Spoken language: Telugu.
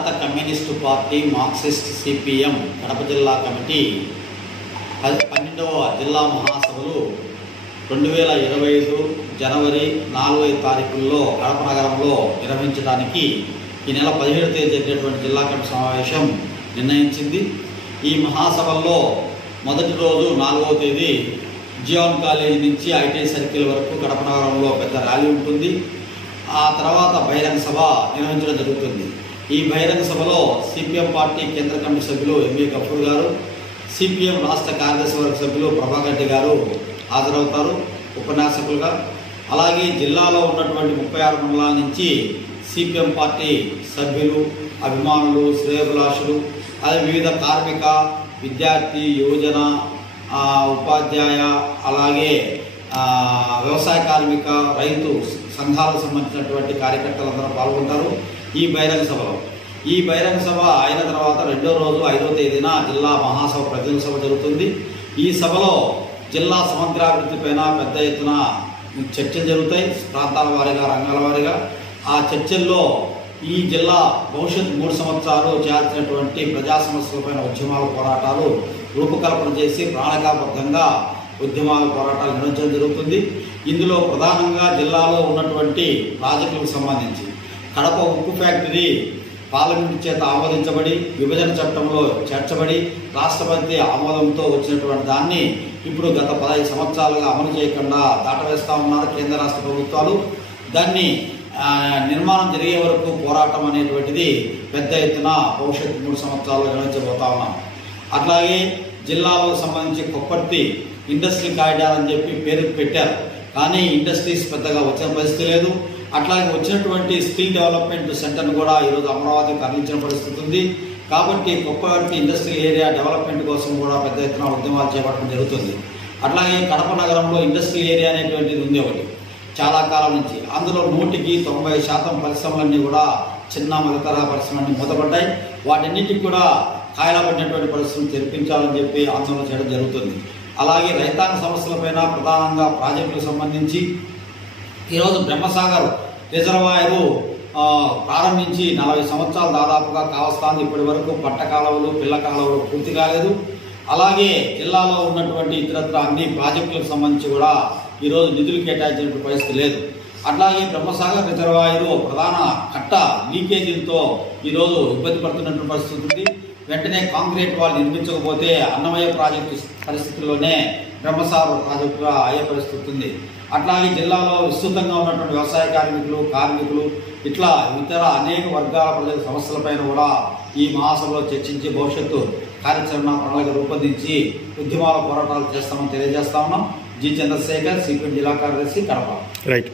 భారత communist party Marxist CPM Kadapa జిల్లా కమిటీ పది పన్నెండవ జిల్లా మహాసభలు రెండు వేల ఇరవై ఐదు జనవరి నాలుగవ తారీఖుల్లో కడప నగరంలో నిర్వహించడానికి ఈ నెల పదిహేడు తేదీ జరిగినటువంటి జిల్లా కమిటీ సమావేశం నిర్ణయించింది. ఈ మహాసభల్లో మొదటి రోజు నాలుగవ తేదీ జియాన్ కాలేజీ నుంచి ఐటీ సర్కిల్ వరకు కడప నగరంలో పెద్ద ర్యాలీ ఉంటుంది. ఆ తర్వాత బహిరంగ సభ నిర్వహించడం జరుగుతుంది. ఈ బహిరంగ సభలో సిపిఎం పార్టీ కేంద్ర కమిటీ సభ్యులు ఎంఏ కపూర్ గారు సిపిఎం రాష్ట్ర కార్యదర్శివర్గ సభ్యులు ప్రభాకర్ గారు హాజరవుతారు ఉపన్యాసకులుగా. అలాగే జిల్లాలో ఉన్నటువంటి ముప్పై ఆరు మండలాల నుంచి సిపిఎం పార్టీ సభ్యులు అభిమానులు శ్రేయభిలాషులు అదే వివిధ కార్మిక విద్యార్థి యువజన ఉపాధ్యాయ అలాగే వ్యవసాయ కార్మిక రైతు సంఘాలకు సంబంధించినటువంటి కార్యకర్తలందరూ పాల్గొంటారు. ఈ బహిరంగ సభలో. ఈ బహిరంగ సభ అయిన తర్వాత రెండో రోజు ఐదో తేదీన జిల్లా మహాసభ ప్రతినిధి సభ జరుగుతుంది. ఈ సభలో జిల్లా సమగ్రాభివృద్ధిపైన పెద్ద ఎత్తున చర్చలు జరుగుతాయి ప్రాంతాల వారీగా రంగాల వారీగా. ఆ చర్చల్లో ఈ జిల్లా భవిష్యత్ మూడు సంవత్సరాలు చేయాల్సినటువంటి ప్రజా సమస్యలపైన ఉద్యమాల పోరాటాలు రూపకల్పన చేసి ప్రణాళికాబద్ధంగా ఉద్యమాల పోరాటాలు నిర్వహించడం జరుగుతుంది. ఇందులో ప్రధానంగా జిల్లాలో ఉన్నటువంటి ప్రాజెక్టులకు సంబంధించి కడప ఉక్కు ఫ్యాక్టరీ పార్లమెంట్ చేత ఆమోదించబడి విభజన చట్టంలో చేర్చబడి రాష్ట్రపతి ఆమోదంతో వచ్చినటువంటి దాన్ని ఇప్పుడు గత పదహైదు సంవత్సరాలుగా అమలు చేయకుండా దాటవేస్తా ఉన్నారు కేంద్ర రాష్ట్ర ప్రభుత్వాలు. దాన్ని నిర్మాణం జరిగే వరకు పోరాటం అనేటువంటిది పెద్ద ఎత్తున భవిష్యత్తు మూడు సంవత్సరాలు నిర్వహించబోతా ఉన్నాం. అట్లాగే జిల్లాలకు సంబంధించి కొప్పర్తి ఇండస్ట్రీ కారిడార్ అని చెప్పి పేరు పెట్టారు. కానీ ఇండస్ట్రీస్ పెద్దగా వచ్చిన పరిస్థితి లేదు. అట్లాగే వచ్చినటువంటి స్కిల్ డెవలప్మెంట్ సెంటర్ను కూడా ఈరోజు అమరావతి తరలించిన పరిస్థితి ఉంది. కాబట్టి కొప్పటి ఇండస్ట్రియల్ ఏరియా డెవలప్మెంట్ కోసం కూడా పెద్ద ఎత్తున ఉద్యమాలు చేపట్టడం జరుగుతుంది. అట్లాగే కడప నగరంలో ఇండస్ట్రియల్ ఏరియా అనేటువంటిది ఉంది ఒకటి చాలా కాలం నుంచి. అందులో నూటికి తొంభై శాతం పరిశ్రమలన్నీ కూడా చిన్న మధ్యతరహా పరిశ్రమలన్నీ మూతపడ్డాయి. వాటన్నిటికి కూడా కాయలబడినటువంటి పరిస్థితులు తెరిపించాలని చెప్పి ఆందోళన చేయడం జరుగుతుంది. అలాగే రైతాంగ సమస్యలపైన ప్రధానంగా ప్రాజెక్టులకు సంబంధించి ఈరోజు బ్రహ్మసాగర్ రిజర్వాయరు ప్రారంభించి నలభై సంవత్సరాలు దాదాపుగా కావస్తాంది. ఇప్పటి వరకు పట్ట కాలువలు పిల్ల కాలువలు పూర్తి కాలేదు. అలాగే జిల్లాలో ఉన్నటువంటి ఇతరత్ర అన్ని ప్రాజెక్టులకు సంబంధించి కూడా ఈరోజు నిధులు కేటాయించినటువంటి పరిస్థితి లేదు. అట్లాగే బ్రహ్మసాగర్ రిజర్వాయరు ప్రధాన కట్ట లీకేజీలతో ఈరోజు ఇబ్బంది పడుతున్నటువంటి పరిస్థితి ఉంది. వెంటనే కాంక్రీట్ వాళ్ళు నిర్మించకపోతే అన్నమయ్య ప్రాజెక్టు పరిస్థితుల్లోనే బ్రహ్మసాగర్ ప్రాజెక్టుగా అయ్యే పరిస్థితి ఉంది. అట్లాగే జిల్లాలో విస్తృతంగా ఉన్నటువంటి వ్యవసాయ కార్మికులు కార్మికులు ఇట్లా ఇతర అనేక వర్గాల ప్రజల సమస్యలపైన కూడా ఈ మహాసభలో చర్చించి భవిష్యత్తు కార్యాచరణ ప్రణాళిక రూపొందించి ఉద్యమాల పోరాటాలు చేస్తామని తెలియజేస్తా ఉన్నాం. జి చంద్రశేఖర్ సిపిఎం జిల్లా కార్యదర్శి కడప. రైట్